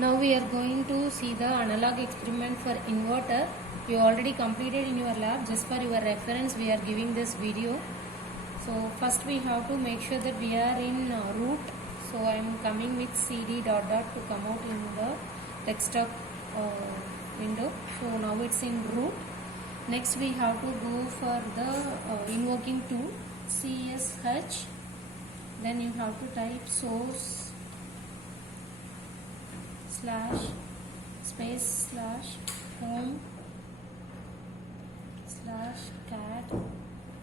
Now we are going to see the analog experiment for inverter. You already completed in your lab. Just for your reference, we are giving this video. So first we have to make sure that we are in root. So I am coming with CD dot to come out in the desktop window. So now it's in root. Next we have to go for the invoking tool CSH. Then you have to type source slash space slash home slash CAD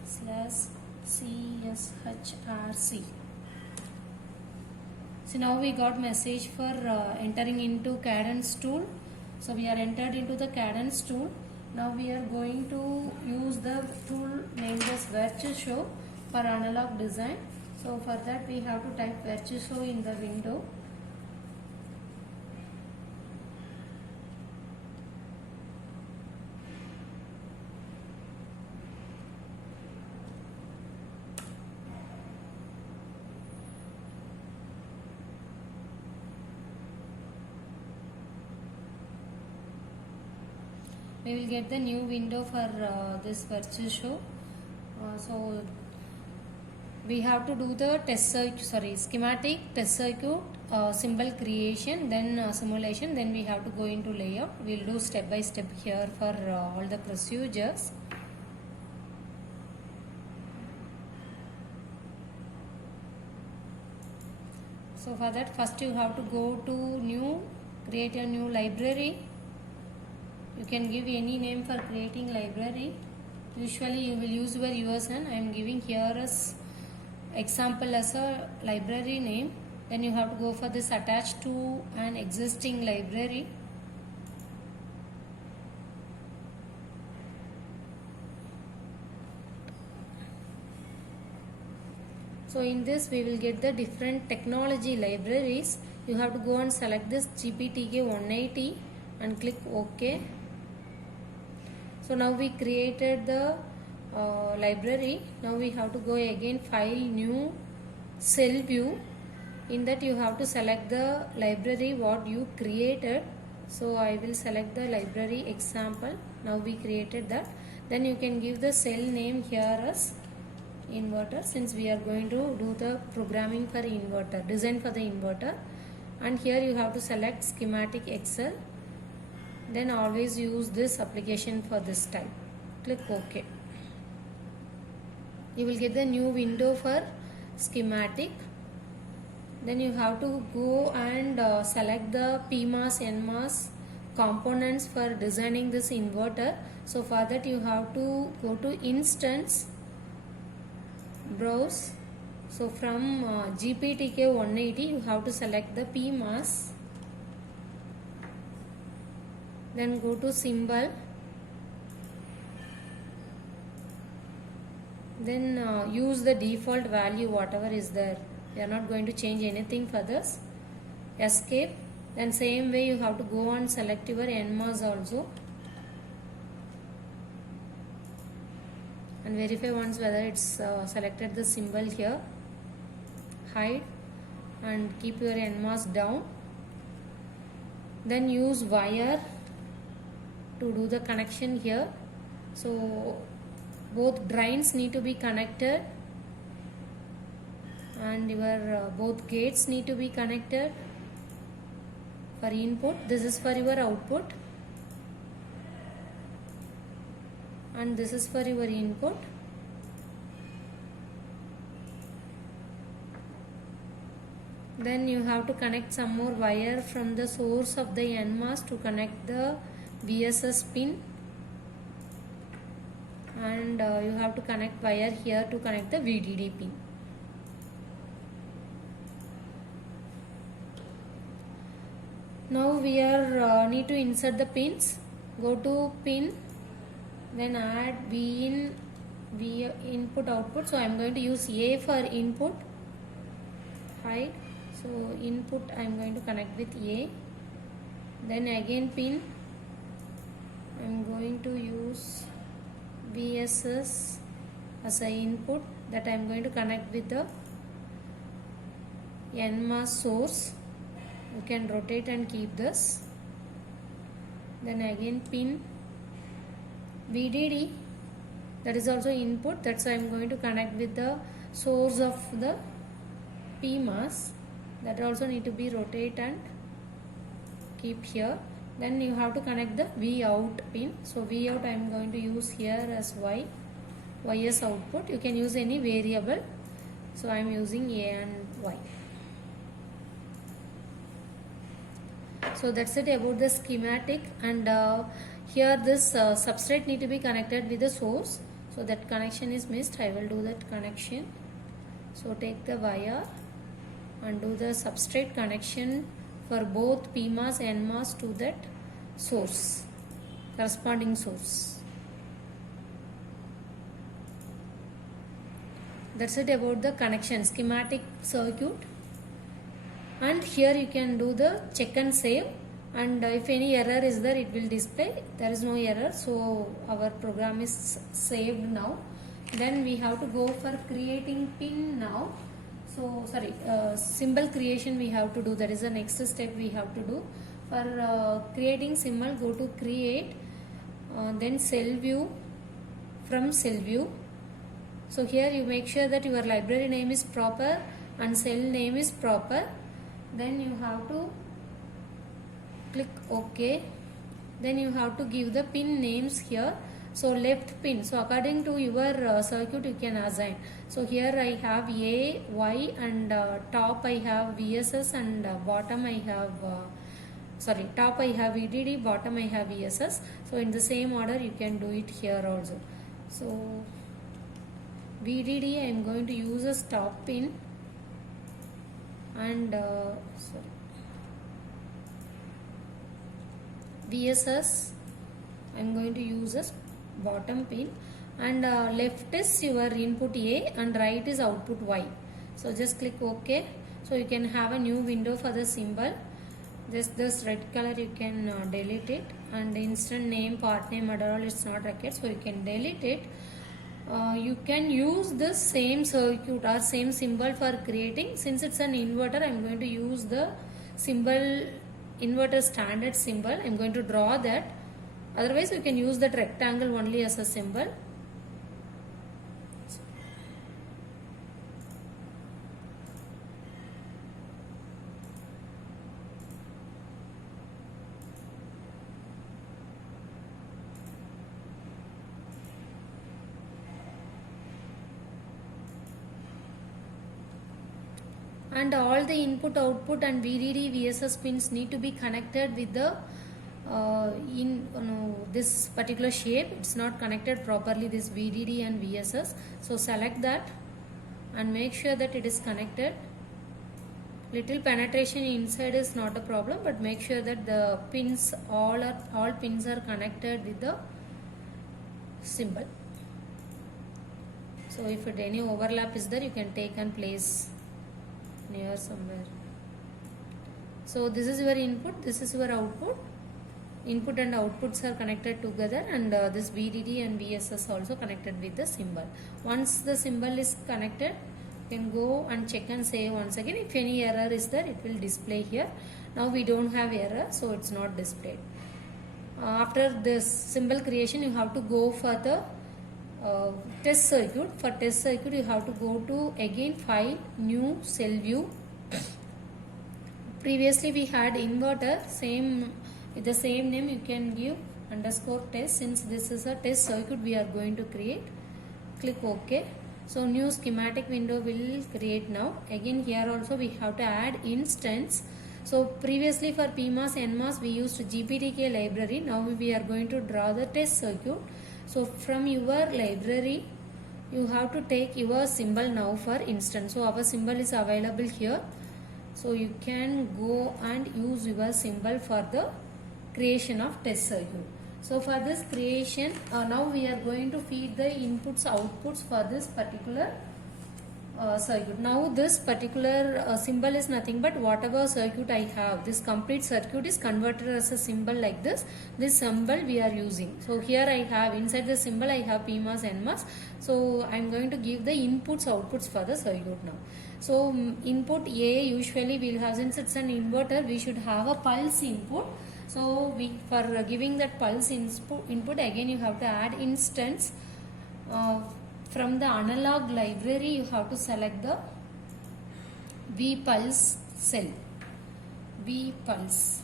slash CSHRC. So now we got message for entering into Cadence tool. So we are entered into the Cadence tool. Now we are going to use the tool named as Virtuoso for analog design. So for that we have to type Virtuoso in the window. We will get the new window for this Virtuoso. So we have to do the schematic, test circuit, symbol creation, then simulation, then we have to go into layout. We will do step by step here for all the procedures. So for that, first you have to go to new, create a new library. You can give any name for creating library. Usually you will use your USN. I am giving here as example as a library name. Then you have to go for this attached to an existing library. So in this we will get the different technology libraries. You have to go and select this GPTK 180 and click OK. So now we created the library. Now we have to go again file new cell view. In that you have to select the library what you created. So I will select the library example. Now we created that. Then you can give the cell name here as inverter, since we are going to do the programming for inverter, design for the inverter. And here you have to select schematic Excel. Then always use this application for this type. Click OK. You will get the new window for schematic. Then you have to go and select the PMOS, NMOS components for designing this inverter. So for that you have to go to instance, browse. So from GPTK 180 you have to select the PMOS. Then go to symbol. Then use the default value whatever is there. We are not going to change anything for this. Escape. Then same way you have to go and select your NMOS also. And verify once whether it's selected the symbol here. Hide and keep your NMOS down. Then use wire to do the connection here. So both drains need to be connected and your both gates need to be connected for input. This is for your output and this is for your input. Then you have to connect some more wire from the source of the NMOS to connect the VSS pin, and you have to connect wire here to connect the VDD pin. Now we are need to insert the pins. Go to pin, then add V in, V input output. So I am going to use A for input. Hide. So input I am going to connect with A. Then again pin. I am going to use VSS as an input that I am going to connect with the NMOS source. you can rotate and keep this. Then again pin VDD, that is also input, that's why I am going to connect with the source of the PMOS, that also need to be rotate and keep here. Then you have to connect the V out pin. So V out I am going to use here as Y as output. You can use any variable, so I am using A and Y. So that's it about the schematic. And here this substrate need to be connected with the source, so that connection is missed. I will do that connection. So take the wire and do the substrate connection for both PMOS and NMOS to that source, corresponding source. That's it about the connection schematic circuit. And here you can do the check and save, and if any error is there, it will display. There is no error, so our program is saved now. Then we have to go for creating pin now. So sorry, symbol creation we have to do. That is the next step we have to do. For creating symbol, go to create, then cell view. From cell view, so here you make sure that your library name is proper and cell name is proper. Then you have to click OK. Then you have to give the pin names here. So left pin, so according to your circuit you can assign. So here I have A, Y, and top I have VSS, and bottom I have top I have VDD, bottom I have VSS. So in the same order you can do it here also. So VDD I am going to use as top pin, and VSS I am going to use as bottom pin, and left is your input A and right is output Y. So just click OK. So you can have a new window for the symbol. Just this red color you can delete it, and instant name, part name, all it's not required, so you can delete it. You can use this same circuit or same symbol for creating. Since it's an inverter, I am going to use the symbol, inverter standard symbol. I am going to draw that. Otherwise you can use that rectangle only as a symbol. And all the input, output and VDD, VSS pins need to be connected with the this particular shape. It's not connected properly, this VDD and VSS. So select that and make sure that it is connected. Little penetration inside is not a problem, but make sure that the pins, all pins are connected with the symbol. So if any overlap is there, you can take and place near somewhere. So this is your input, this is your output. Input and outputs are connected together, and this VDD and VSS also connected with the symbol. Once the symbol is connected, you can go and check and save once again. If any error is there, it will display here. Now we don't have error, so it's not displayed. After this symbol creation, you have to go for the test circuit. For test circuit, you have to go to again file, new, cell view. Previously we had inverter, same with the same name you can give underscore test. Since this is a test circuit we are going to create, click OK. So new schematic window will create now. Again here also we have to add instance. So previously for PMOS, NMOS we used GPTK library. Now we are going to draw the test circuit. So from your library you have to take your symbol now for instance. So our symbol is available here. So you can go and use your symbol for the creation of test circuit. So for this creation, now we are going to feed the inputs, outputs for this particular circuit. Now this particular symbol is nothing but whatever circuit I have. This complete circuit is converted as a symbol like this. This symbol we are using. So here I have, inside the symbol I have PMOS, NMOS. So I am going to give the inputs, outputs for the circuit now. So input A usually we'll have, since it's an inverter, we should have a pulse input. So for giving that pulse input, again you have to add instance. From the analog library you have to select the V pulse cell. V pulse.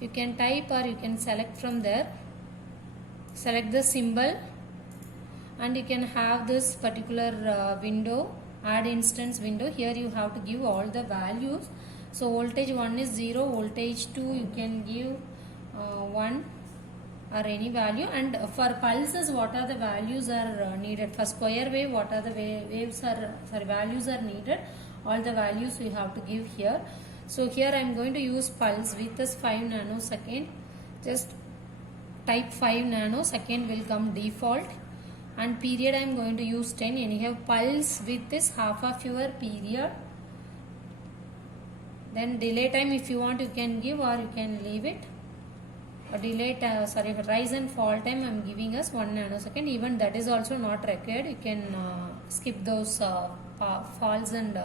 You can type or you can select from there. Select the symbol and you can have this particular window, add instance window. Here you have to give all the values. So voltage 1 is 0, voltage 2 you can give 1 or any value, and for pulses what are the values are needed. For square wave what are the values are needed, all the values we have to give here. So here I am going to use pulse with this 5 nanosecond. Just type 5 nanosecond will come default, and period I am going to use 10, and you have pulse with this half of your period. Then delay time if you want you can give or you can leave it. Delay rise and fall time I am giving us 1 nanosecond. Even that is also not required. You can skip those falls and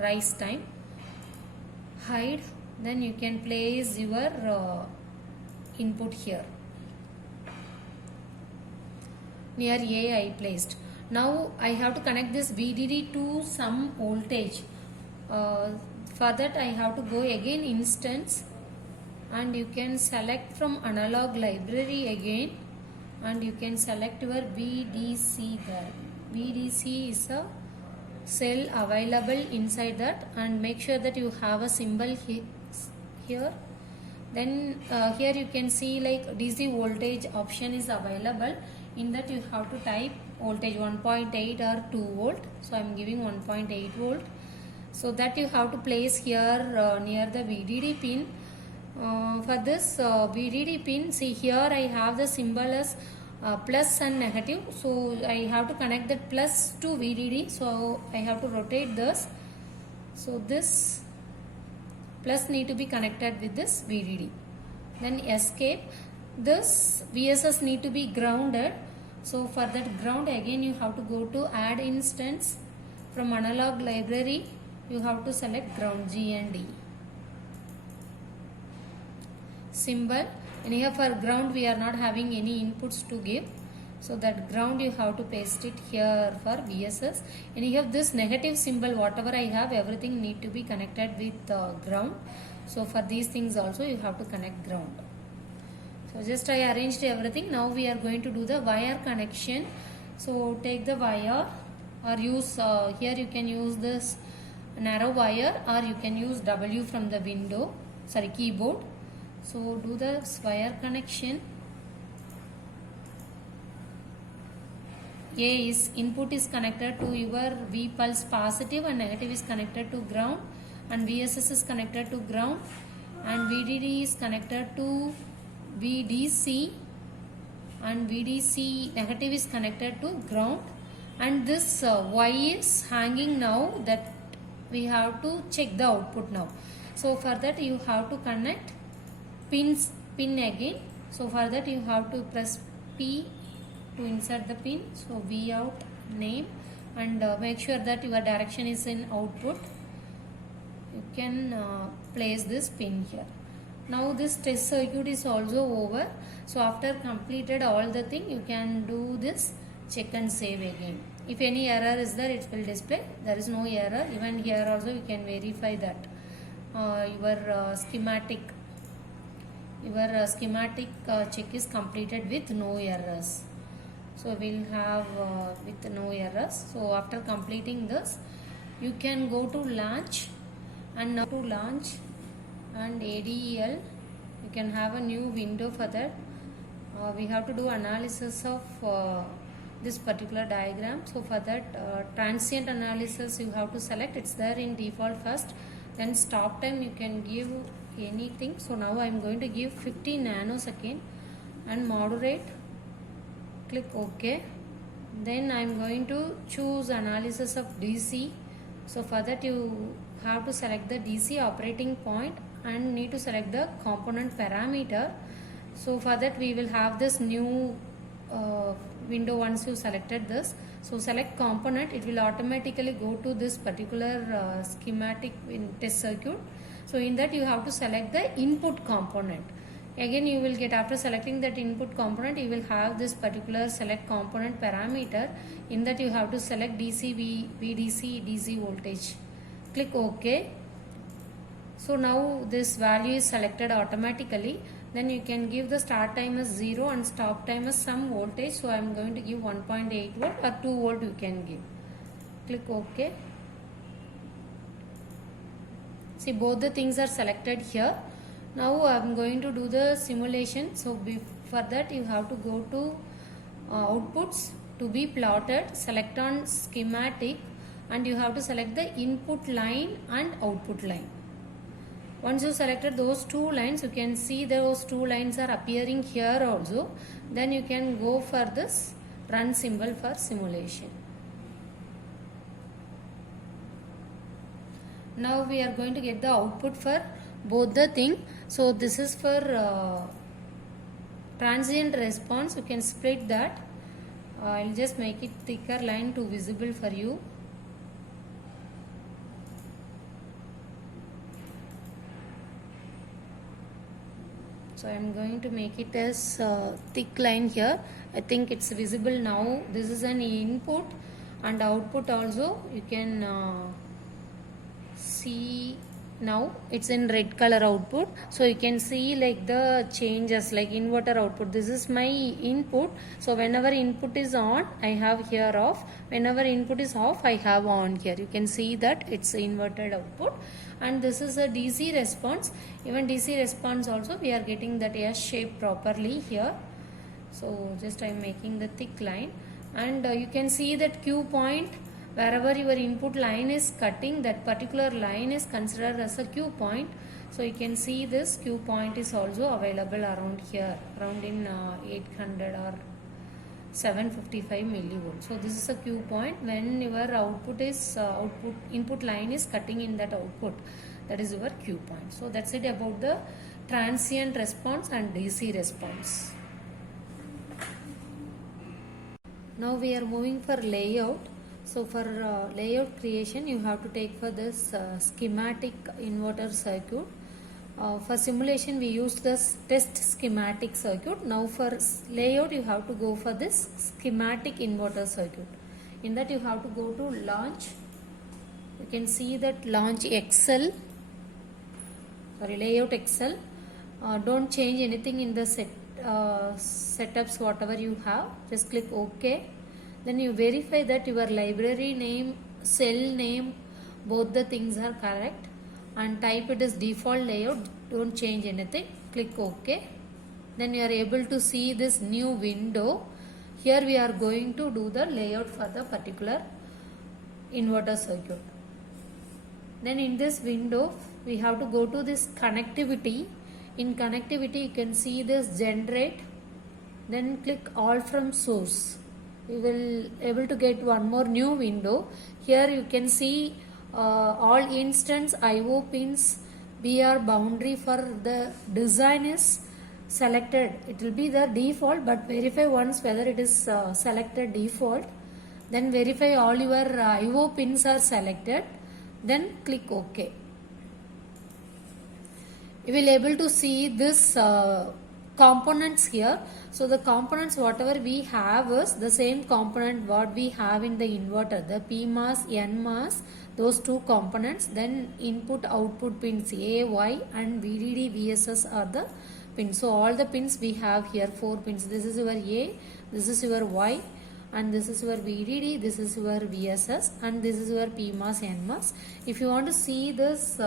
rise time. Hide. Then you can place your input here. Near A I placed. Now I have to connect this VDD to some voltage. For that I have to go again instance, and you can select from analog library again, and you can select your VDC there. VDC is a cell available inside that, and make sure that you have a symbol here. Then here you can see like DC voltage option is available. In that you have to type voltage 1.8 or 2 volt. So I am giving 1.8 volt. So that you have to place here near the VDD pin. For this VDD pin, see here I have the symbol as plus and negative. So I have to connect that plus to VDD. So I have to rotate this. So this plus need to be connected with this VDD. Then escape. This VSS need to be grounded. So for that ground again you have to go to add instance. From analog library you have to select ground, G and D. Symbol, and here for ground we are not having any inputs to give. So that ground you have to paste it here for VSS. And you have this negative symbol, whatever I have, everything need to be connected with ground. So for these things also you have to connect ground. So just I arranged everything. Now we are going to do the wire connection. So take the wire or use here you can use this narrow wire, or you can use W from the keyboard. So do the wire connection. A is input is connected to your V pulse positive, and negative is connected to ground, and VSS is connected to ground, and VDD is connected to VDC, and VDC negative is connected to ground, and this Y is hanging now, that we have to check the output now. So for that you have to connect pin again. So for that you have to press P to insert the pin. So V out name, and make sure that your direction is in output. You can place this pin here. Now this test circuit is also over. So after completed all the thing, you can do this check and save again. If any error is there, it will display. There is no error. Even here also you can verify that your schematic check is completed with no errors. So we'll have with no errors. So after completing this, you can go to launch, and now to launch and ADEL, you can have a new window. For that we have to do analysis of this particular diagram. So for that transient analysis you have to select, it's there in default first. Then stop time you can give anything. So now I am going to give 50 nanosecond and moderate. Click OK. Then I am going to choose analysis of DC. So for that you have to select the DC operating point and need to select the component parameter. So for that we will have this new window once you selected this. So select component, it will automatically go to this particular schematic in test circuit. So in that you have to select the input component. Again you will get, after selecting that input component, you will have this particular select component parameter. In that you have to select DC, VDC, DC voltage. Click OK. So now this value is selected automatically. Then you can give the start time as 0 and stop time as some voltage. So I am going to give 1.8 volt or 2 volt you can give. Click OK. See, both the things are selected here. Now I am going to do the simulation. So for that you have to go to outputs, to be plotted, select on schematic, and you have to select the input line and output line. Once you selected those two lines, you can see those two lines are appearing here also. Then you can go for this run symbol for simulation. Now we are going to get the output for both the thing. So this is for transient response. You can split that. I'll just make it thicker line to visible for you. So I am going to make it as thick line here. I think it's visible now. This is an input and output also. You can see now it's in red color output. So you can see like the changes, like inverter output. This is my input. So whenever input is on, I have here off. Whenever input is off, I have on here. You can see that it's inverted output. And this is a DC response. Even DC response also we are getting that S shape properly here. So just I am making the thick line, and you can see that Q point, wherever your input line is cutting, that particular line is considered as a Q point. So you can see this Q point is also available around here, around in 800 or 755 millivolts. So this is a Q point when your output is input line is cutting in that output. That is your Q point. So that's it about the transient response and DC response. Now we are moving for layout. So for layout creation, you have to take for this schematic inverter circuit. For simulation we use this test schematic circuit. Now for layout you have to go for this schematic inverter circuit. In that you have to go to launch. You can see that launch Excel, layout Excel. Don't change anything in the setups whatever you have. Just click OK. Then you verify that your library name, cell name, both the things are correct, and type it as default layout. Don't change anything. Click OK. Then you are able to see this new window. Here we are going to do the layout for the particular inverter circuit. Then in this window we have to go to this connectivity. In connectivity you can see this generate. Then click all from source. You will able to get one more new window. Here you can see all instance IO pins BR boundary for the design is selected. It will be the default, but verify once whether it is selected default. Then verify all your IO pins are selected. Then click OK. You will able to see this components here. So the components whatever we have is the same component what we have in the inverter, the PMOS, NMOS, those two components. Then input output pins A, Y and VDD, VSS are the pins. So all the pins we have here, 4 pins. This is your A, this is your Y, and this is your VDD, this is your VSS, and this is your PMOS, NMOS. If you want to see this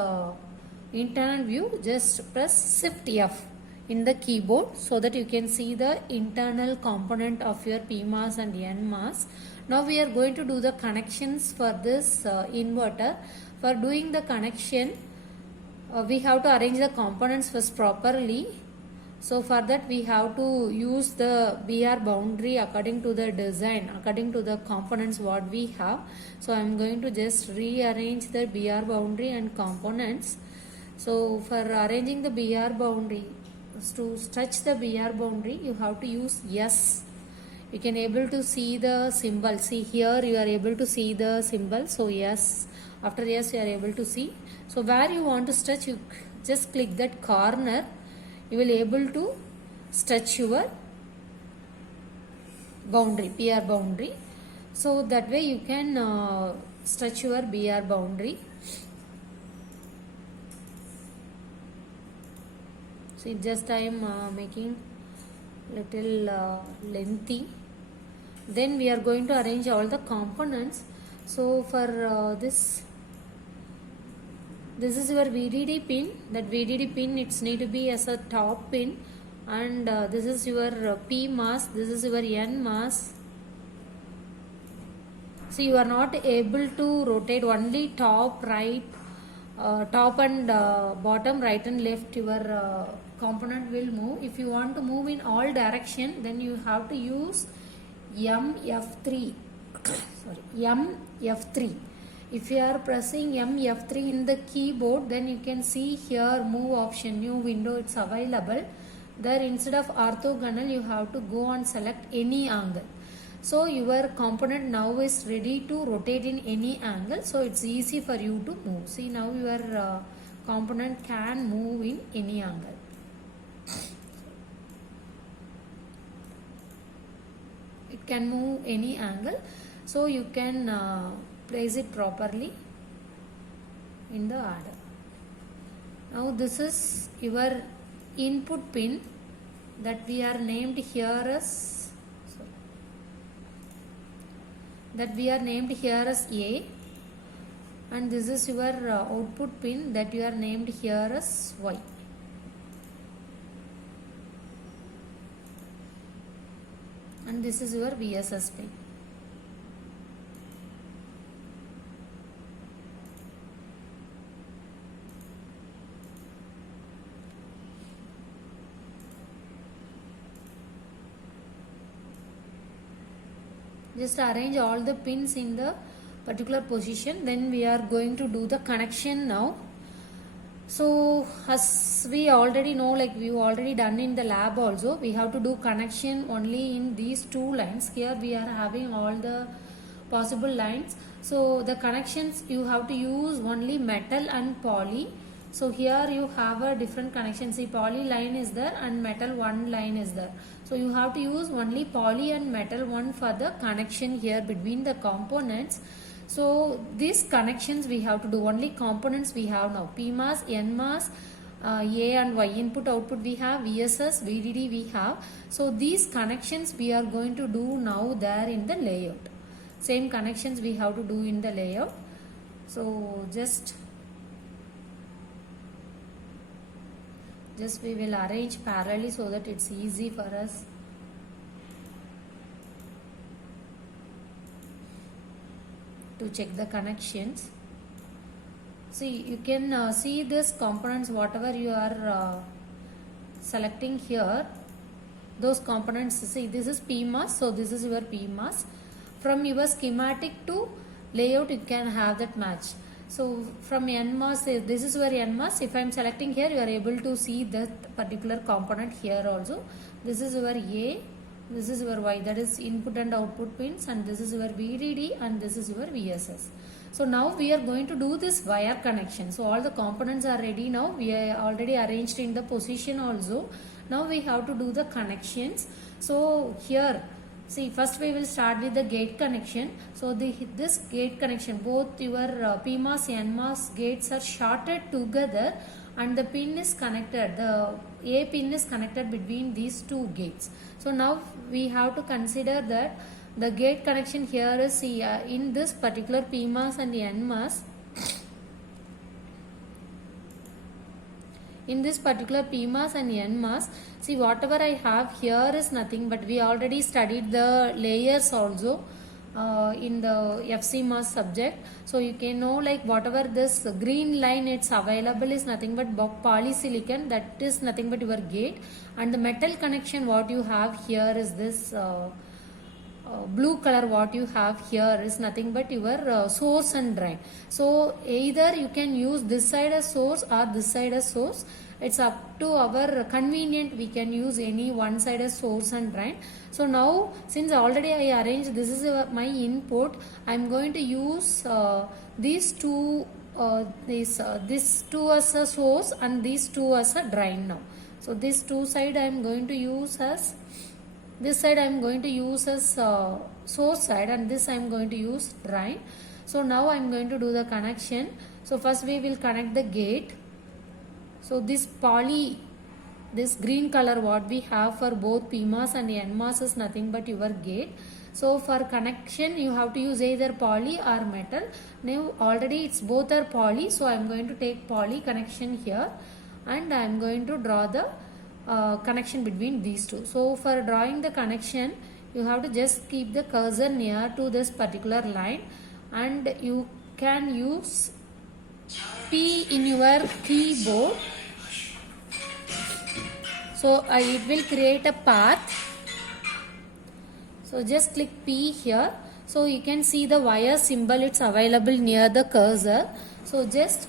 internal view, just press Shift F in the keyboard so that you can see the internal component of your PMOS and NMOS. Now we are going to do the connections for this inverter. For doing the connection, we have to arrange the components first properly. So for that we have to use the BR boundary according to the design, according to the components what we have. So I am going to just rearrange the BR boundary and components. So for arranging the BR boundary, to stretch the BR boundary you have to use S. you can able to see the symbol. See here you are able to see the symbol. So yes, after yes you are able to see. So where you want to stretch, you just click that corner. You will able to stretch your boundary, PR boundary. So that way you can stretch your BR boundary. See, just I am making little lengthy. Then we are going to arrange all the components. So for this is your VDD pin. That VDD pin, it's need to be as a top pin, and this is your P mask, this is your N mask. So you are not able to rotate, only top, right, top and bottom, right and left, your component will move. If you want to move in all direction, then you have to use MF3. Sorry, MF3. If you are pressing MF3 in the keyboard, then you can see here move option, new window, it's available. There instead of orthogonal, you have to go and select any angle. So your component now is ready to rotate in any angle. So it's easy for you to move. See, now your component can move in any angle. It can move any angle. So you can place it properly in the order. Now this is your input pin that we are named here as A, and this is your output pin that you are named here as Y. And this is your VSS pin. Just arrange all the pins in the particular position. Then we are going to do the connection now. So as we already know, like we already done in the lab also, we have to do connection only in these two lines. Here we are having all the possible lines. So the connections you have to use only metal and poly. So here you have a different connection. See, poly line is there and metal one line is there. So you have to use only poly and metal one for the connection here between the components. So these connections we have to do, only components we have now. P mask, N mask, A and Y input output we have, VSS, VDD we have. So these connections we are going to do now there in the layout. Same connections we have to do in the layout. So just we will arrange parallelly so that it's easy for us. To check the connections. See, you can see this components, whatever you are selecting here, those components. See, this is P mask, so this is your P mask. From your schematic to layout, you can have that match. So from N mask, this is your N mask. If I am selecting here, you are able to see that particular component here also. This is your A, this is your Y, that is input and output pins, and this is your VDD and this is your VSS. So now we are going to do this wire connection. So all the components are ready now. We are already arranged in the position also. Now we have to do the connections. So here, see, first we will start with the gate connection. So this gate connection, both your PMOS, NMOS gates are shorted together and the pin is connected. The A pin is connected between these two gates. So now we have to consider that the gate connection here is in this particular PMOS and NMOS. In this particular PMOS and NMOS, see, whatever I have here is nothing, but we already studied the layers also in the FCMOS subject. So you can know, like, whatever this green line it's available is nothing but polysilicon, that is nothing but your gate, and the metal connection what you have here is this blue color what you have here is nothing but your source and drain. So either you can use this side as source or this side as source. It's up to our convenient. We can use any one side as source and drain. So now since already I arranged this is my input, I'm going to use these two this two as a source and these two as a drain now. So this two side I am going to use as this side I am going to use as source side and this I am going to use drain. So now I am going to do the connection. So first we will connect the gate. So this poly, this green color what we have for both PMOS and NMOS is nothing but your gate. So for connection you have to use either poly or metal. Now already it's both are poly, so I am going to take poly connection here and I am going to draw the connection between these two. So for drawing the connection you have to just keep the cursor near to this particular line and you can use P in your keyboard. So it will create a path. So just click P here. So you can see the wire symbol, it's available near the cursor. So just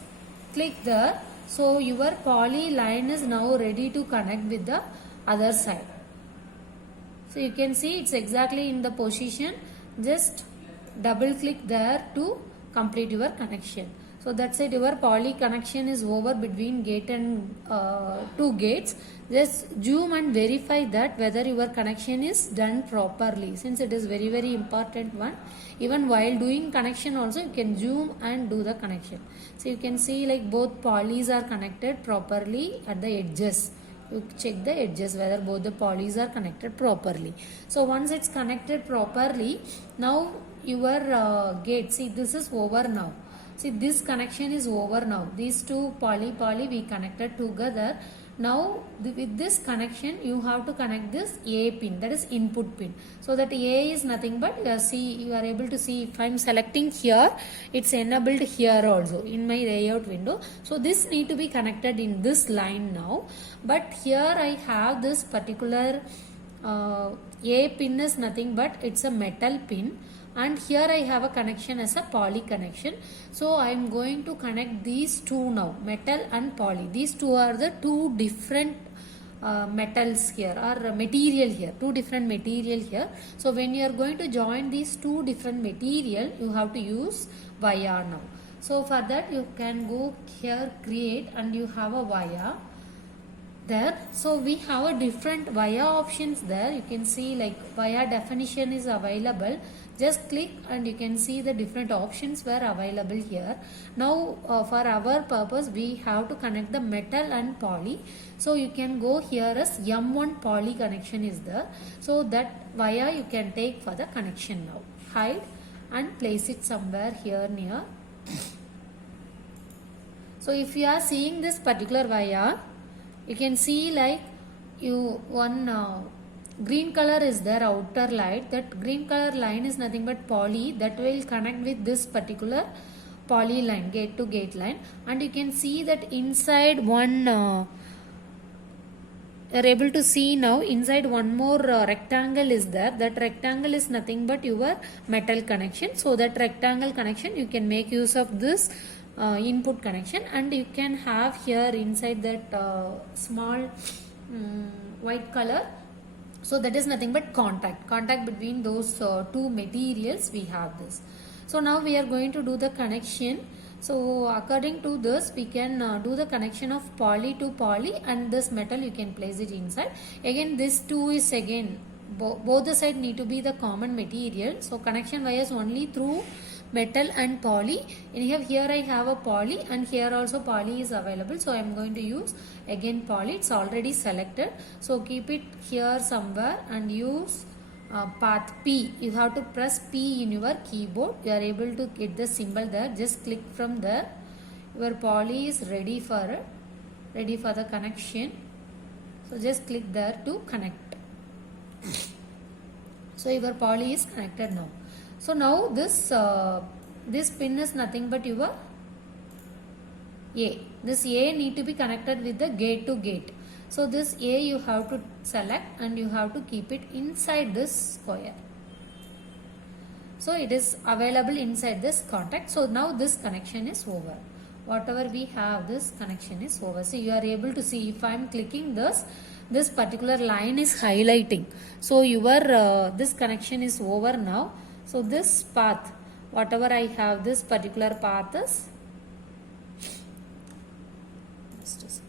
click there. So your poly line is now ready to connect with the other side. So you can see it's exactly in the position. Just double click there to complete your connection. So that's it, your poly connection is over between gate and two gates. Just zoom and verify that whether your connection is done properly, since it is very important one. Even while doing connection also you can zoom and do the connection. So you can see like both polys are connected properly at the edges. You check the edges whether both the polys are connected properly. So once it's connected properly, now your gate, see this is over now. See this connection is over now. These two poly we connected together. Now with this connection you have to connect this A pin, that is input pin. So that A is nothing but you are able to see if I am selecting here, it's enabled here also in my layout window. So this need to be connected in this line now. But here I have this particular A pin is nothing but it's a metal pin. And here I have a connection as a poly connection. So I am going to connect these two now, metal and poly. These two are the two different metals here or material here, two different material here. So when you are going to join these two different material, you have to use wire now. So for that you can go here, create, and you have a wire there. So we have a different wire options there. You can see like wire definition is available. Just click and you can see the different options were available here. Now for our purpose we have to connect the metal and poly. So you can go here as M1 poly connection is there. So that wire you can take for the connection now. Hide and place it somewhere here near. So if you are seeing this particular wire, you can see like green color is there, outer light. That green color line is nothing but poly that will connect with this particular poly line, gate to gate line. And you can see that inside one you are able to see now inside one more rectangle is there. That rectangle is nothing but your metal connection. So that rectangle connection you can make use of this input connection, and you can have here inside that small white color. So that is nothing but contact between those two materials we have this. So now we are going to do the connection. So according to this we can do the connection of poly to poly, and this metal you can place it inside. Again this two is again both the side need to be the common material. So connection wires only through metal and poly. And here I have a poly and here also poly is available. So I am going to use again poly. It's already selected. So keep it here somewhere and use path P. You have to press P in your keyboard. You are able to get the symbol there. Just click from there. Your poly is ready for the connection. So just click there to connect. So your poly is connected now. So now this pin is nothing but your A. This A need to be connected with the gate to gate. So this A you have to select and you have to keep it inside this square. So it is available inside this contact. So now this connection is over. Whatever we have, this connection is over. So you are able to see, if I am clicking this particular line is highlighting. So your this connection is over now. So this path, whatever I have, this particular path is just a second.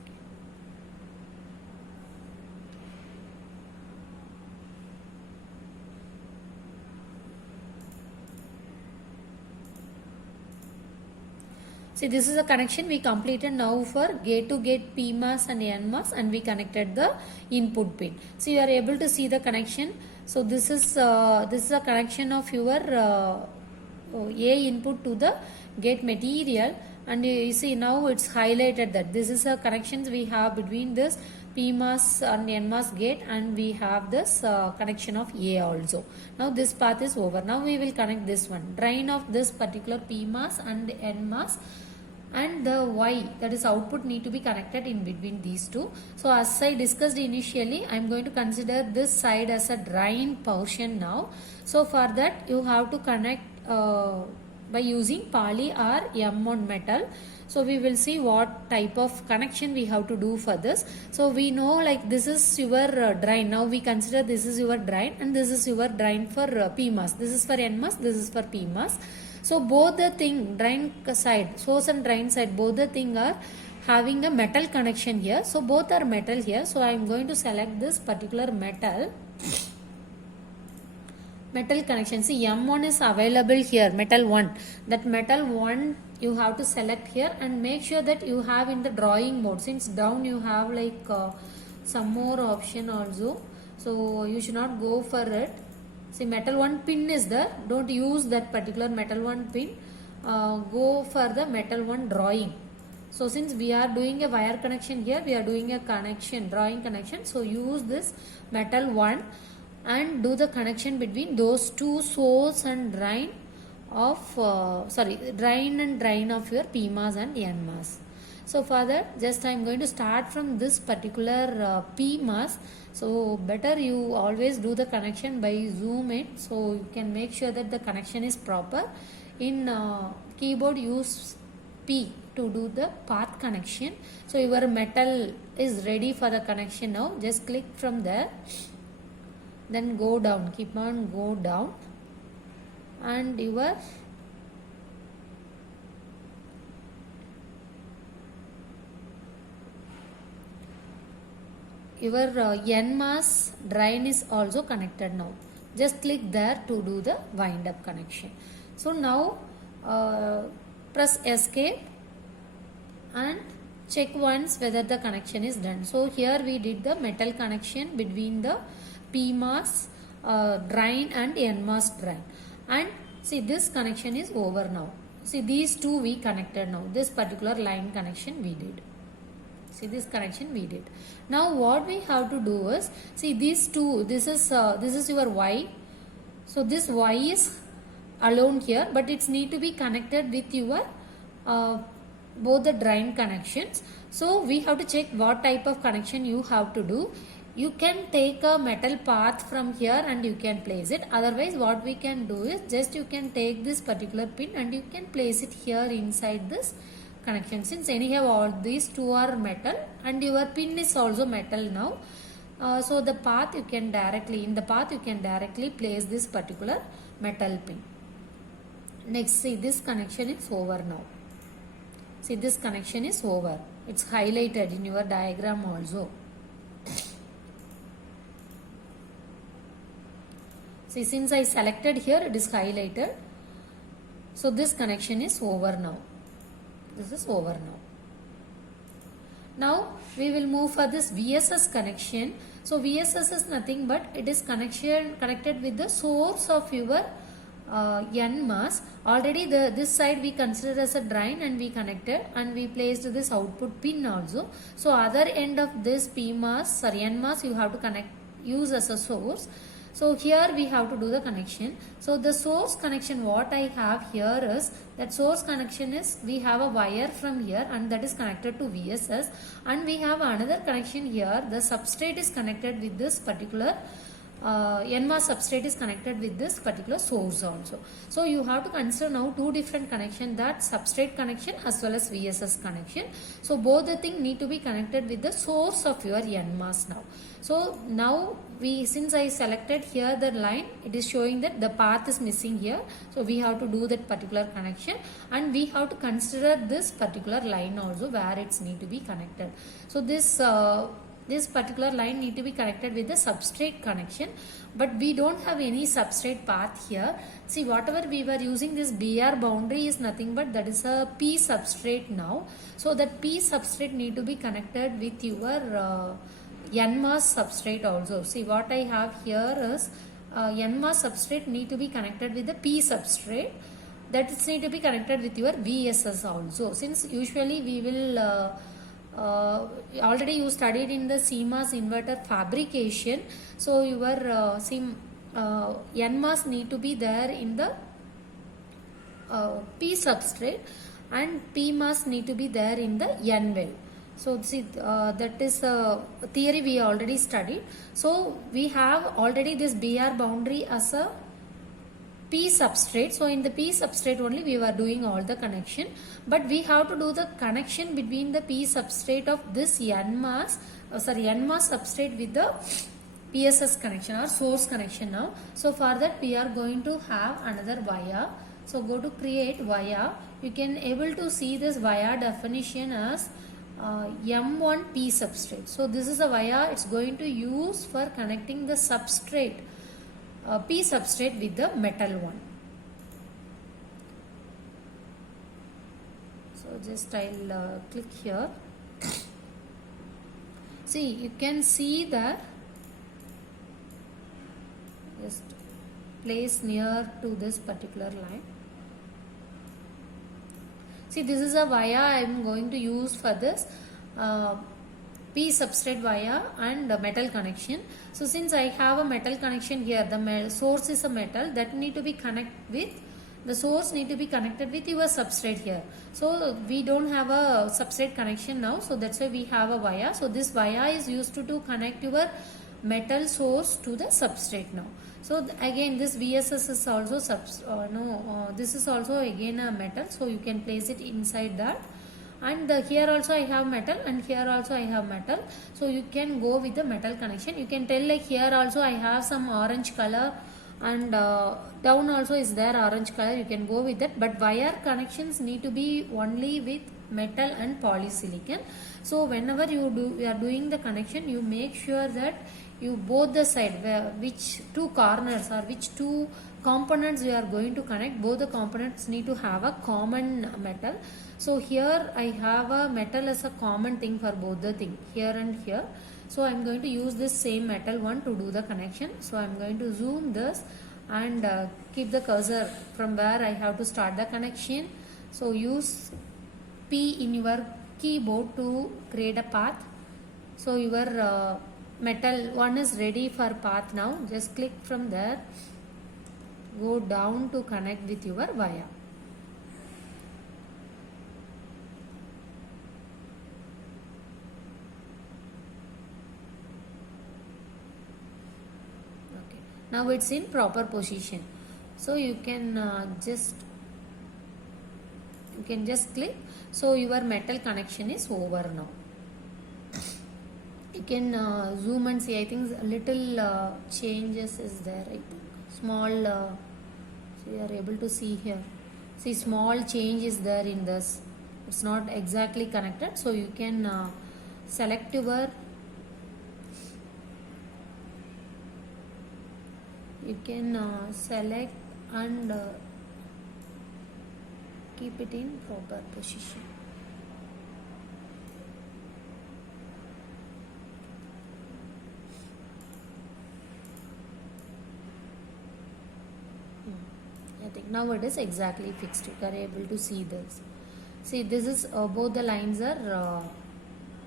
See, this is a connection we completed now for gate to gate PMOS and NMOS, and we connected the input pin. So you are able to see the connection. So this is a connection of your A input to the gate material, and you see now it's highlighted that this is a connections we have between this PMOS and NMOS gate, and we have this connection of A also. Now this path is over. Now we will connect this one, drain of this particular PMOS and NMOS, and the Y, that is output, need to be connected in between these two. So as I discussed initially, I am going to consider this side as a drain portion now. So for that you have to connect by using poly or M1 metal. So we will see what type of connection we have to do for this. So we know, like, this is your drain. Now we consider this is your drain and this is your drain for PMOS. This is for NMOS, this is for PMOS. So both the thing, drain side, source and drain side, both the thing are having a metal connection here. So both are metal here. So I am going to select this particular metal connection. See, M1 is available here, metal 1. That metal 1 you have to select here, and make sure that you have in the drawing mode. Since down you have like some more option also, so you should not go for it. See, metal 1 pin is there. Don't use that particular metal 1 pin. Go for the metal 1 drawing. So since we are doing a wire connection here, we are doing a connection, drawing connection. So use this metal 1 and do the connection between those two source and drain of drain of your PMOS and NMOS. So for that, just I am going to start from this particular PMOS. So better you always do the connection by zoom in, so you can make sure that the connection is proper. In keyboard, use P to do the path connection. So your metal is ready for the connection now. Just click from there, then go down, keep on go down, and your NMOS drain is also connected now. Just click there to do the wind up connection. So now press escape and check once whether the connection is done. So here we did the metal connection between the PMOS drain and NMOS drain, and see, this connection is over now. See, these two we connected now. This particular line connection we did. See, this connection we did. Now what we have to do is, see, these two, this is your Y. So this Y is alone here, but it's need to be connected with your both the drain connections. So we have to check what type of connection you have to do. You can take a metal path from here and you can place it. Otherwise, what we can do is, just you can take this particular pin and you can place it here inside this connection. Since anyhow all these two are metal and your pin is also metal now, so the path you can directly place this particular metal pin. Next, see, this connection is over now. See, this connection is over. It's highlighted in your diagram also. See, since I selected here, it is highlighted. So this connection is over now. This is over now. Now we will move for this VSS connection. So VSS is nothing but it is connected with the source of your NMOS. Already this side we consider as a drain and we connected, and we placed this output pin also. So other end of this NMOS you have to use as a source. So here we have to do the connection. So the source connection what I have here is, that source connection is, we have a wire from here and that is connected to VSS, and we have another connection here. The substrate is connected with this particular NMOS substrate is connected with this particular source also. So you have to consider now two different connection, that substrate connection as well as VSS connection. So both the thing need to be connected with the source of your NMOS now. So now since I selected here the line, it is showing that the path is missing here. So we have to do that particular connection, and we have to consider this particular line also where it's need to be connected. So this particular line need to be connected with the substrate connection, but we don't have any substrate path here. See, whatever we were using, this BR boundary is nothing but that is a P substrate now. So that P substrate need to be connected with your NMOS substrate also. See, what I have here is NMOS substrate need to be connected with the P substrate, that is need to be connected with your VSS also. Since usually we will already you studied in the CMOS inverter fabrication, so your NMOS need to be there in the P substrate, and PMOS need to be there in the N well. So see, that is theory we already studied. So we have already this BR boundary as a P substrate. So in the P substrate only we were doing all the connection, but we have to do the connection between the P substrate of this NMOS substrate with the PSS connection or source connection now. So for that we are going to have another via. So go to create via. You can able to see this via definition as M1 P substrate. So this is a via it's going to use for connecting the substrate P substrate with the metal one. So just I'll click here. See, you can see that just place near to this particular line. See, this is a via I am going to use for this P substrate via and metal connection. So since I have a metal connection here, the source is a metal, that need to be connected with the source need to be connected with your substrate here. So we don't have a substrate connection now, so that's why we have a via. So this via is used to connect your metal source to the substrate now. So again this VSS is also this is also again a metal, so you can place it inside that. And here also I have metal, and here also I have metal, so you can go with the metal connection. You can tell like here also I have some orange color, and down also is there orange color, you can go with that, but wire connections need to be only with metal and polysilicon. So whenever you are doing the connection, you make sure that you both the side which two corners or which two components you are going to connect, both the components need to have a common metal. So here I have a metal as a common thing for both the thing here and here. So I am going to use this same metal one to do the connection. So I am going to zoom this and keep the cursor from where I have to start the connection. So use P in your keyboard to create a path. So your metal one is ready for path now. Just click from there, go down to connect with your wire. Okay, now it's in proper position. So you can just click. So your metal connection is over now. You can zoom and see. I think a little changes is there. I think small. So you are able to see here. See, small change is there in this. It's not exactly connected. So you can select your. You can select and keep it in proper position. I think now it is exactly fixed. You are able to see this. See, this is both the lines are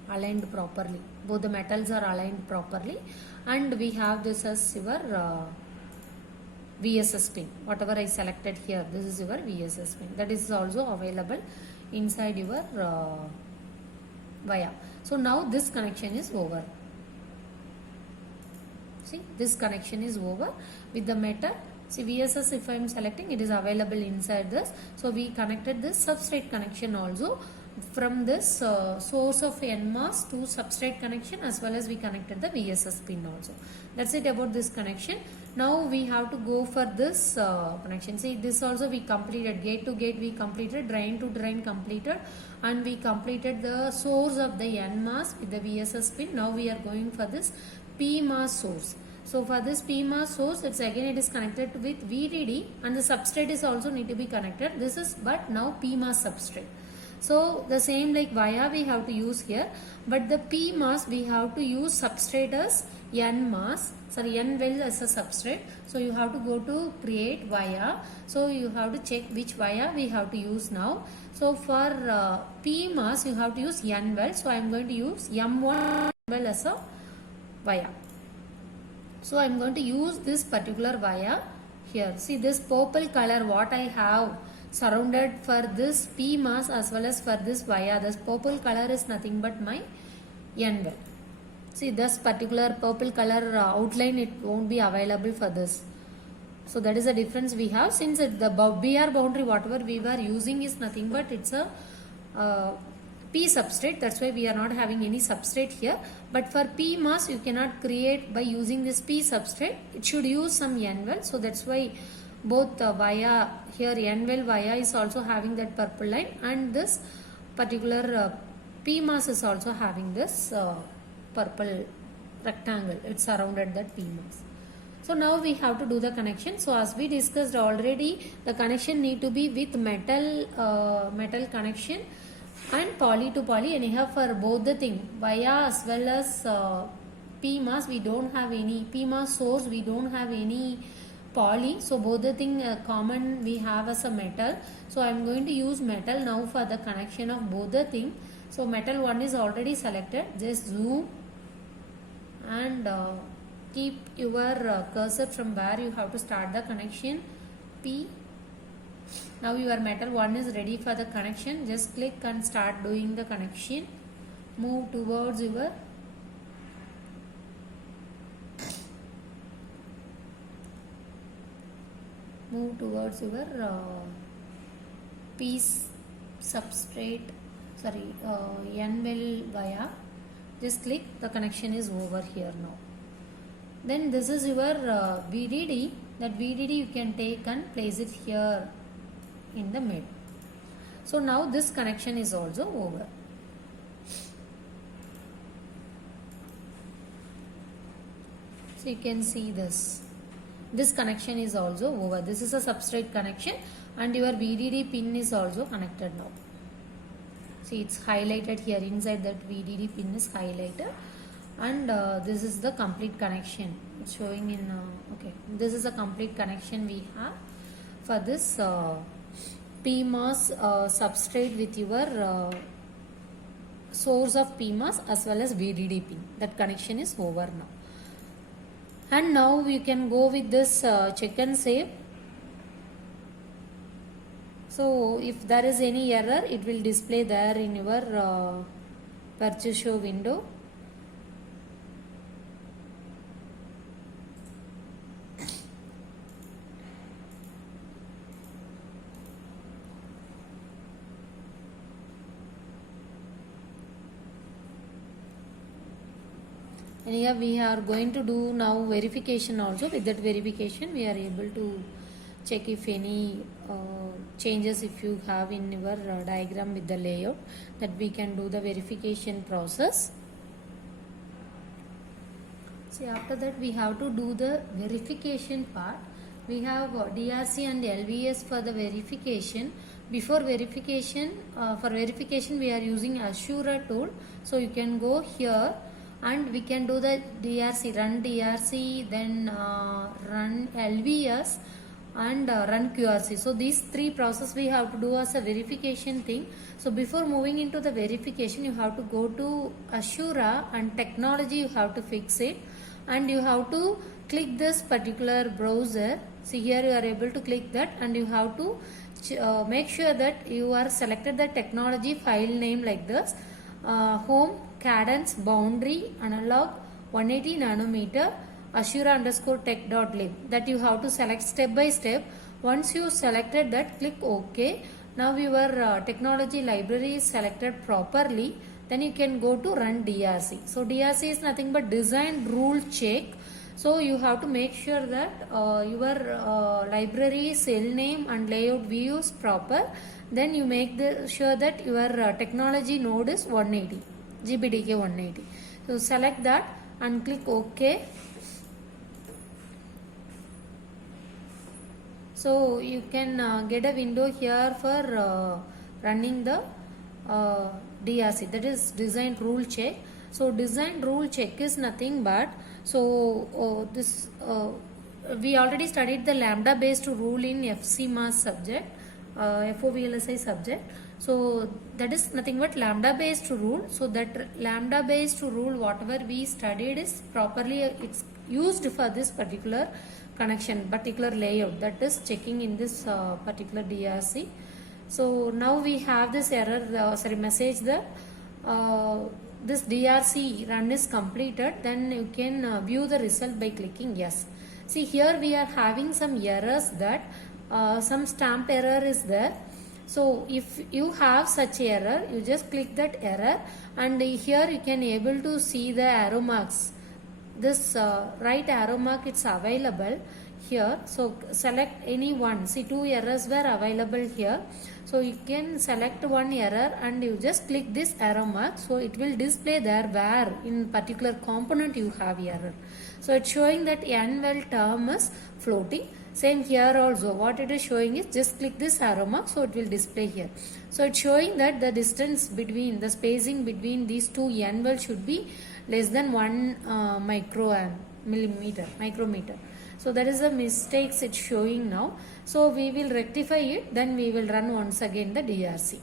aligned properly. Both the metals are aligned properly, and we have this as your VSS pin. Whatever I selected here, this is your VSS pin. That is also available inside your via. So now this connection is over. See, this connection is over with the metal. See, VSS, if I am selecting, it is available inside this. So we connected this substrate connection also from this source of NMOS to substrate connection, as well as we connected the VSS pin also. That's it about this connection. Now we have to go for this connection. See, this also we completed, gate to gate we completed, drain to drain completed, and we completed the source of the NMOS with the VSS pin. Now we are going for this PMOS source. So for this PMOS source, it is connected with VDD, and the substrate is also need to be connected. This is but now PMOS substrate. So the same like via we have to use here, but the PMOS we have to use substrate as NMOS, sorry, N well as a substrate. So you have to go to create via. So you have to check which via we have to use now. So for PMOS you have to use N well. So I am going to use M1 well as a via. So I am going to use this particular via here. See this purple color what I have surrounded for this PMOS as well as for this via. This purple color is nothing but my N well. See this particular purple color outline, it won't be available for this. So that is the difference we have. Since the BR boundary whatever we were using is nothing but it's a P substrate. That's why we are not having any substrate here. But for PMOS you cannot create by using this P substrate. It should use some N well. So that's why both via here N well via is also having that purple line, and this particular PMOS is also having this purple rectangle. It's surrounded that PMOS. So now we have to do the connection. So as we discussed already, the connection need to be with metal connection and poly to poly. Anyhow, for both the thing via as well as PMOS we don't have any PMOS source, we don't have any poly. So both the thing common we have as a metal. So I am going to use metal now for the connection of both the thing. So metal one is already selected. Just zoom and keep your cursor from where you have to start the connection, P. Now your metal one is ready for the connection. Just click and start doing the connection. Move towards your piece substrate, sorry, N well via. Just click, the connection is over here now. Then this is your VDD. That VDD you can take and place it here in the mid. So now this connection is also over. So you can see this. This connection is also over. This is a substrate connection and your VDD pin is also connected now. See, it's highlighted here. Inside that VDD pin is highlighted, and this is the complete connection. It's showing in okay. This is a complete connection we have for this PMOS substrate with your source of PMOS as well as VDD pin. That connection is over now. And now you can go with this check and save. So if there is any error, it will display there in your Virtuoso window. And here we are going to do now verification also. With that verification we are able to check if any changes if you have in your diagram with the layout, that we can do the verification process. See, after that we have to do the verification part. We have DRC and LVS for the verification. Before verification, for verification we are using Assura tool. So you can go here and we can do the DRC, run DRC, then run LVS and run QRC. So these three processes we have to do as a verification thing. So before moving into the verification, you have to go to Assura and technology, you have to fix it, and you have to click this particular browser. See, here you are able to click that, and you have to make sure that you are selected the technology file name like this, home, cadence, boundary, analog, 180 nanometer, assura_tech.lib, that you have to select step by step. Once you selected that, click OK. Now your technology library is selected properly. Then you can go to run DRC. So DRC is nothing but design rule check. So you have to make sure that your library cell name and layout view is proper. Then you make sure that your technology node is 180, GBDK 180. So select that and click OK. So you can get a window here for running the DRC, that is design rule check. So design rule check is nothing but, we already studied the lambda based rule in FCMAS subject, FOVLSI subject. So that is nothing but lambda based rule. So that lambda based rule, whatever we studied, is properly it's used for this particular connection, particular layout, that is checking in this particular DRC. So now we have this error, message that this DRC run is completed. Then you can view the result by clicking yes. See, here we are having some errors, that some stamp error is there. So if you have such error, you just click that error, and here you can able to see the arrow marks. This right arrow mark, it's available here. So select any one. See, 2 errors were available here. So you can select one error and you just click this arrow mark. So it will display there where in particular component you have error. So it's showing that n-well term is floating. Same here also, what it is showing is just click this arrow mark, so it will display here. So it's showing that the distance between, the spacing between these two n-well should be less than 1 micrometer. So that is the mistakes it's showing now. So we will rectify it, then we will run once again the DRC.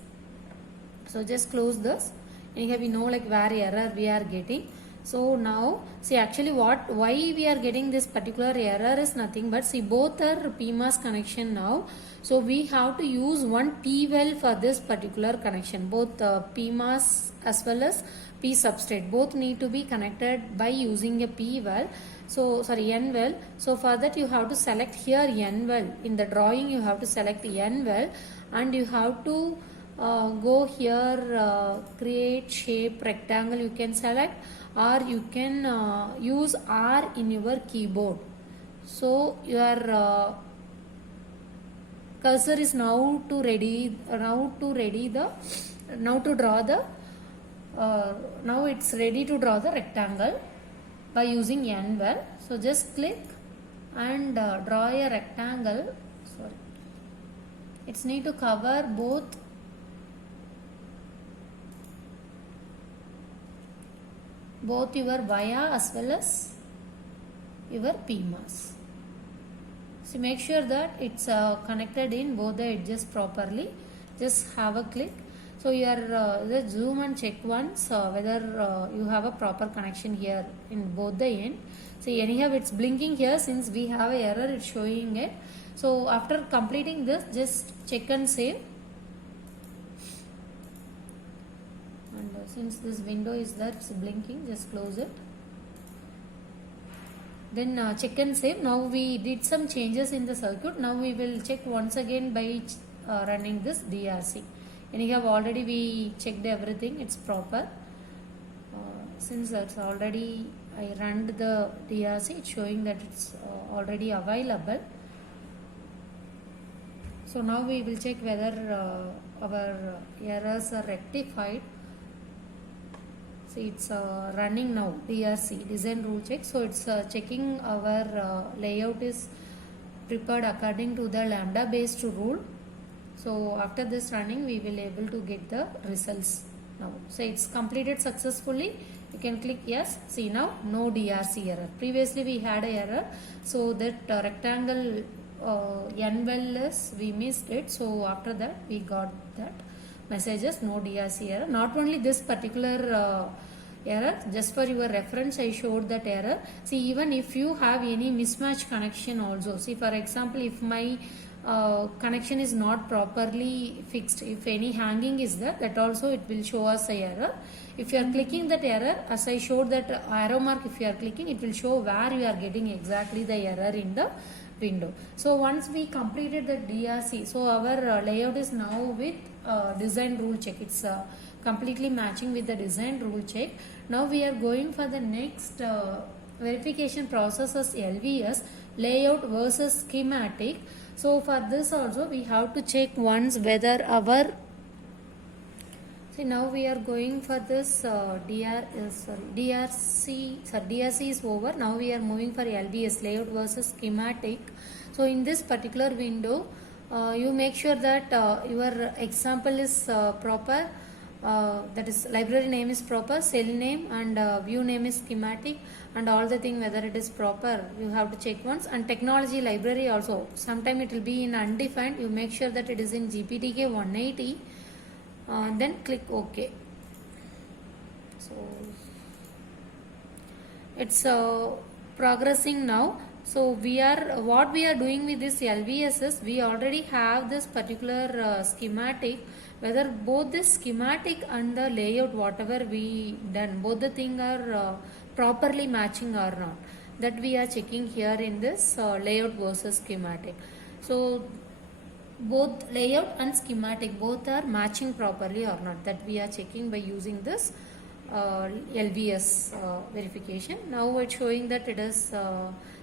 So just close this. Anyhow, we know like where error we are getting. So now see, actually why we are getting this particular error is nothing but, see, both are PMOS connection now. So we have to use one P-well for this particular connection. Both PMOS as well as P substrate, both need to be connected by using a P-well. So N-well. So for that you have to select here N-well. In the drawing you have to select N-well, and you have to go here, create shape rectangle you can select, or you can use R in your keyboard. So your cursor is now to draw the now it's ready to draw the rectangle by using N-well. So just click and draw a rectangle. Sorry, it's need to cover both your via as well as your PMOS. So make sure that it's connected in both the edges properly. Just have a click. So you are just zoom and check once whether you have a proper connection here in both the end. See, anyhow it's blinking here, since we have a error it's showing it. So after completing this, just check and save. And since this window is there, it's blinking, just close it. Then check and save. Now we did some changes in the circuit. Now we will check once again by running this DRC. Anyhow, already we checked everything, it's proper. Since that's already I ran the DRC, it's showing that it's already available. So now we will check whether our errors are rectified. See, it's running now, DRC, design rule check. So it's checking our layout is prepared according to the lambda based rule. So after this running, we will able to get the results now. So it's completed successfully. You can click yes. See, now no DRC error. Previously we had a error. So that rectangle N-well, we missed it. So after that we got that messages, no DRC error. Not only this particular error, just for your reference I showed that error. See, even if you have any mismatch connection also, see, for example, if my connection is not properly fixed. If any hanging is there, that also it will show us a error. If you are clicking that error, as I showed that arrow mark, if you are clicking, it will show where you are getting exactly the error in the window. So once we completed the DRC, so our layout is now with design rule check. It's completely matching with the design rule check. Now we are going for the next verification process as LVS, layout versus schematic. So for this also we have to check once whether our, see now we are going for this DRC is over. Now we are moving for LVS, layout versus schematic. So in this particular window, you make sure that your example is proper, that is library name is proper, cell name and view name is schematic, and all the thing whether it is proper you have to check once. And technology library also, sometime it will be in undefined, you make sure that it is in GPTK 180, then click OK. So it's progressing now. So what we are doing with this LVS is, we already have this particular schematic, whether both the schematic and the layout whatever we done, both the thing are properly matching or not, that we are checking here in this layout versus schematic. So both layout and schematic both are matching properly or not, that we are checking by using this LVS verification. Now it's showing that it is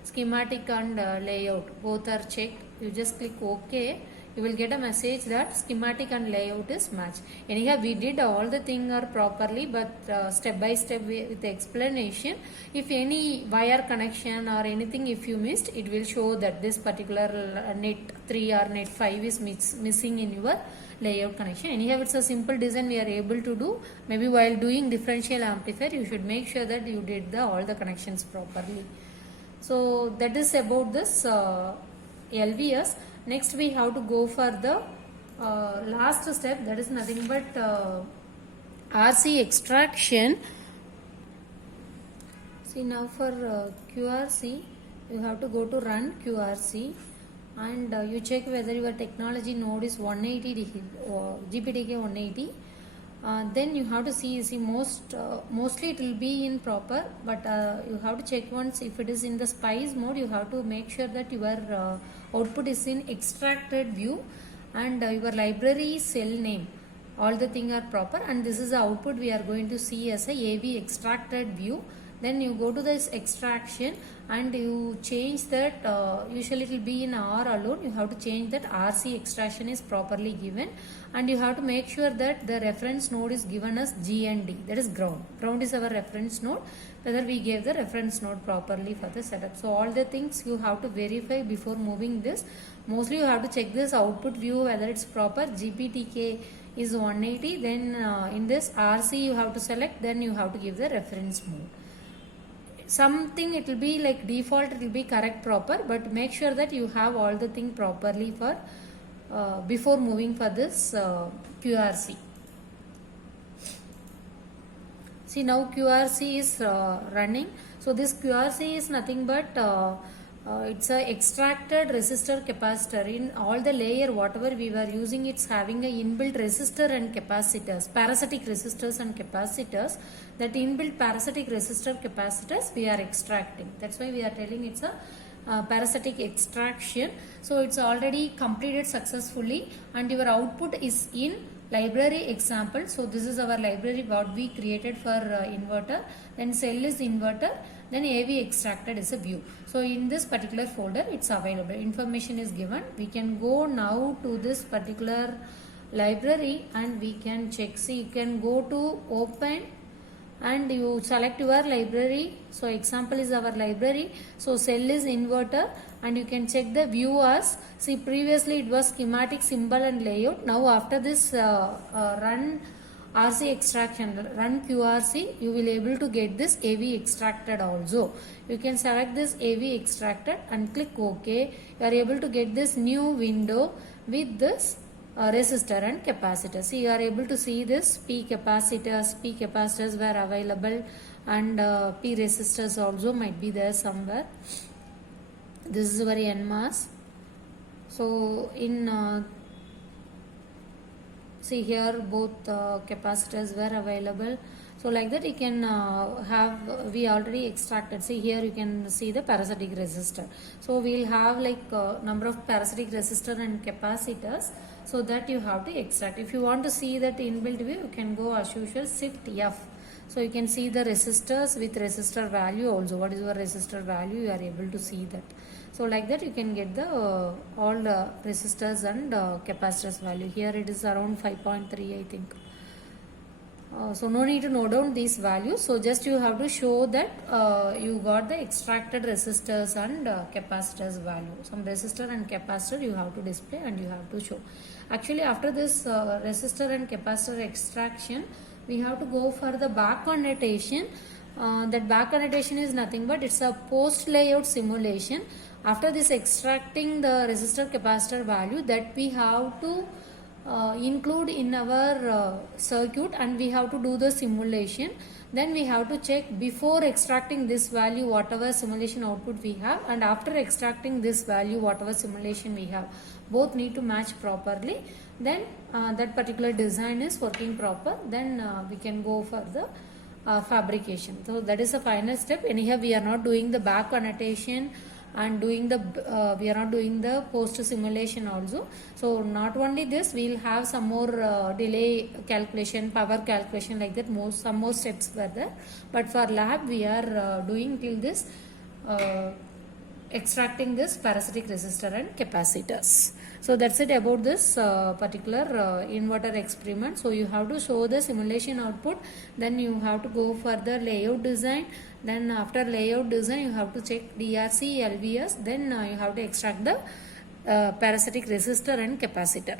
schematic and layout both are checked. You just click OK. You will get a message that schematic and layout is matched. Anyhow, we did all the thing are properly, but step by step with the explanation. If any wire connection or anything if you missed, it will show that this particular net 3 or net 5 is missing in your layout connection. Anyhow, it's a simple design we are able to do. Maybe while doing differential amplifier, you should make sure that you did all the connections properly. So that is about this LVS. Next we have to go for the last step, that is nothing but RC extraction. See now for QRC, you have to go to run QRC and you check whether your technology node is 180 GPTK 180. Then you have to see mostly it will be in proper, but you have to check once if it is in the spice mode. You have to make sure that your output is in extracted view and your library cell name, all the things are proper, and this is the output we are going to see as a AV extracted view. Then you go to this extraction and you change that, usually it will be in R alone, you have to change that RC extraction is properly given, and you have to make sure that the reference node is given as G and D, that is ground. Ground is our reference node, whether we gave the reference node properly for the setup. So all the things you have to verify before moving this. Mostly you have to check this output view whether it's proper. GPTK is 180, then in this RC you have to select, then you have to give the reference mode. Something it will be like default, it will be correct proper, but make sure that you have all the thing properly for before moving for this QRC. See now QRC is running. So this QRC is nothing but it's a extracted resistor capacitor. In all the layer whatever we were using, it's having a inbuilt resistor and capacitors, parasitic resistors and capacitors. That inbuilt parasitic resistor capacitors we are extracting. That's why we are telling it's a parasitic extraction. So it's already completed successfully and your output is in library example. So this is our library what we created for inverter. Then cell is inverter. Then AV extracted is a view. So in this particular folder it's available. Information is given. We can go now to this particular library and we can check. See, you can go to open and you select your library. So example is our library. So cell is inverter and you can check the view as, see previously it was schematic, symbol and layout. Now after this run RC extraction, run QRC, you will able to get this AV extracted also. You can select this AV extracted and click OK. You are able to get this new window with this resistor and capacitor. See, you are able to see this P capacitors were available and P resistors also might be there somewhere. This is our NMOS. So in see here both capacitors were available. So like that you can we already extracted. See here you can see the parasitic resistor. So we'll have like number of parasitic resistor and capacitors, so that you have to extract. If you want to see that inbuilt view, you can go as usual shift F. So you can see the resistors with resistor value also. What is your resistor value? You are able to see that. So like that you can get the all the resistors and capacitors value. Here it is around 5.3 I think. So no need to note down these values. So just you have to show that you got the extracted resistors and capacitors value. Some resistor and capacitor you have to display and you have to show. Actually after this resistor and capacitor extraction, we have to go for the back connotation. That back connotation is nothing but it's a post layout simulation. After this extracting the resistor capacitor value, that we have to include in our circuit, and we have to do the simulation. Then we have to check before extracting this value whatever simulation output we have, and after extracting this value whatever simulation we have, both need to match properly. Then that particular design is working proper, then we can go for the fabrication. So that is the final step. Anyhow we are not doing the back annotation and doing the we are not doing the post simulation also. So not only this, we will have some more delay calculation, power calculation, like that, some more steps were there. But for lab we are doing till this extracting this parasitic resistor and capacitors. So that's it about this particular inverter experiment. So you have to show the simulation output, then you have to go for the layout design. Then after layout design you have to check DRC, LVS, then you have to extract the parasitic resistor and capacitor.